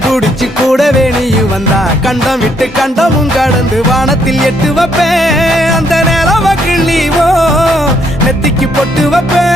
கைபிடிச்சு கூட வேணியும் வந்தா கண்டம் விட்டு கண்டமும் கடந்து வானத்தில் எட்டு வைப்பேன் அந்த நேரவ கிள்ளிவோ நெத்திக்கு பொட்டு வைப்பேன்